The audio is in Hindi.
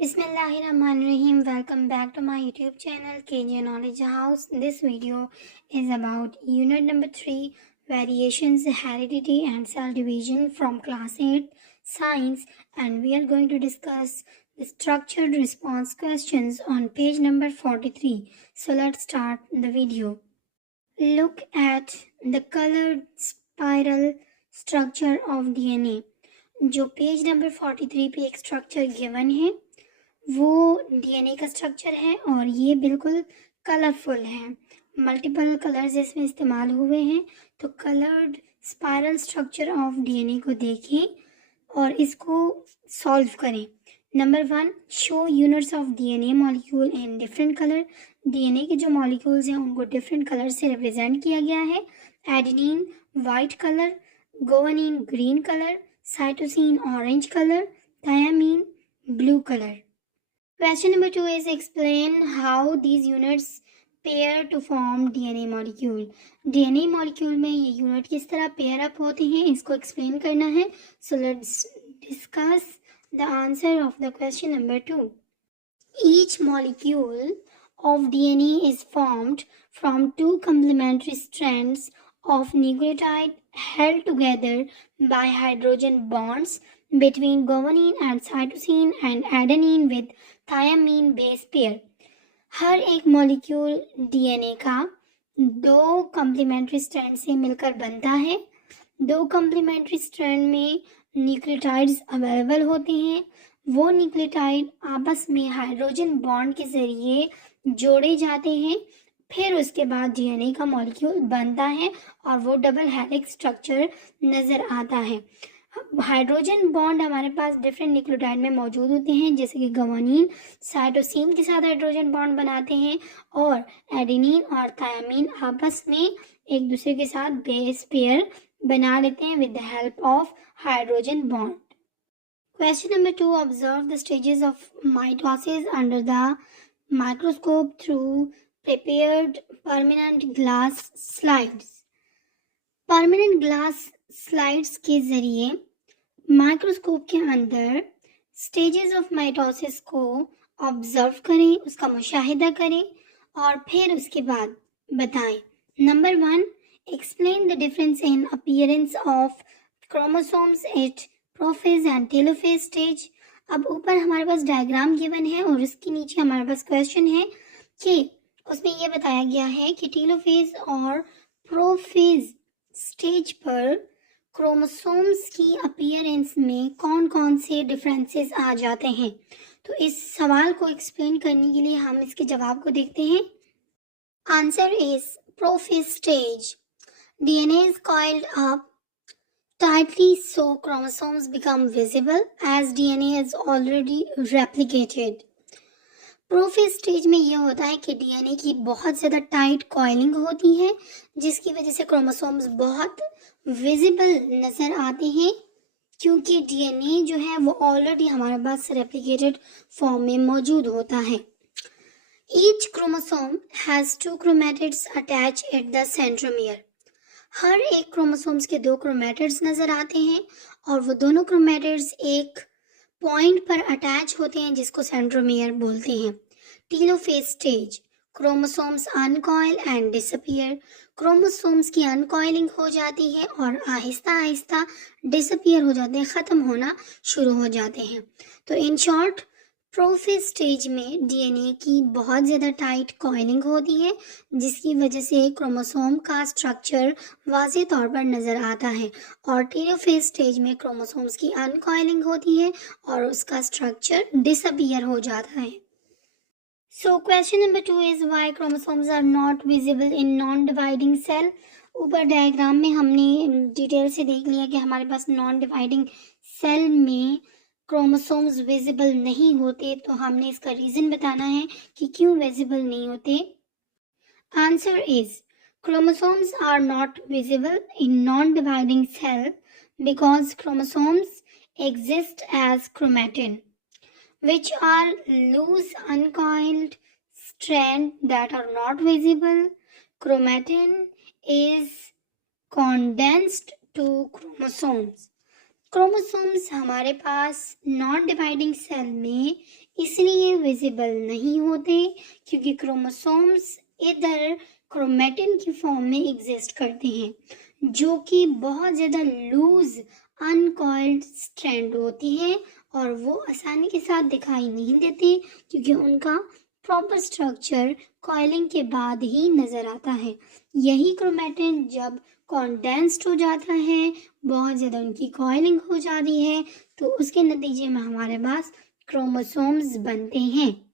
Bismillahirrahmanirrahim. Welcome back to my YouTube channel KJ Knowledge House. This video is about unit number 3, variations, heredity and cell division from class 8 science, and we are going to discuss the structured response questions on page number 43. So let's start the video. Look at the colored spiral structure of DNA. जो पेज नंबर 43 पे एक स्ट्रक्चर गिवन है वो डीएनए का स्ट्रक्चर है और ये बिल्कुल कलरफुल है। मल्टीपल कलर्स इसमें इस्तेमाल हुए हैं। तो coloured spiral structure of DNA को देखें और इसको सॉल्व करें। Number 1, show units of DNA molecule in different colour. DNA के जो मॉलिक्यूल्स हैं उनको डिफरेंट कलर से रिप्रेजेंट किया गया है। Adenine white colour, guanine green colour, cytosine orange colour, thiamine blue colour. Question number 2 is explain how these units pair to form DNA molecule. DNA molecule में ये यूनिट किस तरह पेयर अप होते हैं इसको एक्सप्लेन करना है। So let's discuss the answer of the question number 2. Each molecule of DNA is formed from two complementary strands of nucleotide held together by hydrogen bonds between guanine and cytosine and adenine with thiamine base pair. हर एक मॉलिक्यूल डीएनए का दो कम्प्लीमेंट्री स्ट्रैंड से मिलकर बनता है। दो कम्प्लीमेंट्री स्ट्रैंड में न्यूक्लियोटाइड्स अवेलेबल होते हैं। वो न्यूक्लियोटाइड आपस में हाइड्रोजन बॉन्ड के जरिए जोड़े जाते हैं। फिर उसके बाद डीएनए का मॉलिक्यूल बनता है और वो डबल हेलिक्स स्ट्रक्चर नज़र आता है। हाइड्रोजन बॉन्ड हमारे पास डिफरेंट न्यूक्लियोटाइड में मौजूद होते हैं, जैसे कि गुआनिन साइटोसिन के साथ हाइड्रोजन बॉन्ड बनाते हैं और एडेनिन और थायामीन आपस में एक दूसरे के साथ बेस पेयर बना लेते हैं with the help of hydrogen bond. Question number 2, observe the stages of mitosis under the microscope through prepared permanent glass slides. Permanent glass slides के जरिए माइक्रोस्कोप के अंदर स्टेजेस ऑफ माइटोसिस को ऑब्जर्व करें, उसका मुशाहिदा करें और फिर उसके बाद बताएं। Number 1, explain the difference in appearance of chromosomes at prophase and telophase stage. अब ऊपर हमारे पास डायग्राम गिवन है और उसके नीचे हमारे पास क्वेश्चन है कि उसमें यह बताया गया है कि टेलोफेज और प्रोफेज स्टेज पर क्रोमोसोम्स की अपीयरेंस में कौन कौन से डिफरेंसेस आ जाते हैं। तो इस सवाल को एक्सप्लेन करने के लिए हम इसके जवाब को देखते हैं। Answer is prophase stage. DNA is coiled up tightly so chromosomes become visible as DNA is already replicated. Prophase stage में यह होता है कि डीएनए की बहुत ज़्यादा टाइट कॉइलिंग होती है जिसकी वजह से क्रोमोसोम्स बहुत विजिबल नज़र आते हैं, क्योंकि डीएनए जो है वो ऑलरेडी हमारे पास रेप्लिकेटेड फॉर्म में मौजूद होता है। Each chromosome has 2 chromatids attach at the centromere. हर एक क्रोमोसोम्स के 2 क्रोमैटिड्स नज़र आते हैं और वो दोनों क्रोमैटिड्स एक पॉइंट पर अटैच होते हैं जिसको सेंट्रोमियर बोलते हैं। Telophase stage, chromosomes uncoil and disappear. Chromosomes की अनकॉइलिंग हो जाती है और आहिस्ता आहिस्ता डिसअपीयर हो जाते हैं, ख़त्म होना शुरू हो जाते हैं। तो इन शॉर्ट प्रोफेज स्टेज में डीएनए की बहुत ज़्यादा टाइट कॉइलिंग होती है जिसकी वजह से क्रोमोसोम का स्ट्रक्चर वाज़ेह तौर पर नज़र आता है और टेलोफेज स्टेज में क्रोमोसोम्स की अनकॉइलिंग होती है और उसका स्ट्रक्चर डिसअपीयर हो जाता है। So question number 2 is why chromosomes are not visible in non dividing cell. ऊपर डायग्राम में हमने डिटेल से देख लिया कि हमारे पास नॉन डिवाइडिंग सेल में क्रोमोसोम्स विजिबल नहीं होते, तो हमने इसका रीज़न बताना है कि क्यों विजिबल नहीं होते। Answer is chromosomes are not visible in non dividing cell because chromosomes exist as chromatin which are loose uncoiled strands that are not visible. Chromatin is condensed to chromosomes. Chromosomes हमारे पास नॉन डिवाइडिंग सेल में इस विजिबल नहीं होते क्योंकि क्रोमोसोम्स इधर क्रोमेटिन की फॉर्म में एग्जिस्ट करते हैं जो कि बहुत ज़्यादा लूज अनकॉइल्ड स्ट्रैंड होती हैं और वो आसानी के साथ दिखाई नहीं देती क्योंकि उनका प्रॉपर स्ट्रक्चर कॉइलिंग के बाद ही नज़र आता है। यही क्रोमेटिन जब कॉन्डेंस्ड हो जाता है, बहुत ज़्यादा उनकी कॉइलिंग हो जाती है, तो उसके नतीजे में हमारे पास क्रोमोसोम्स बनते हैं।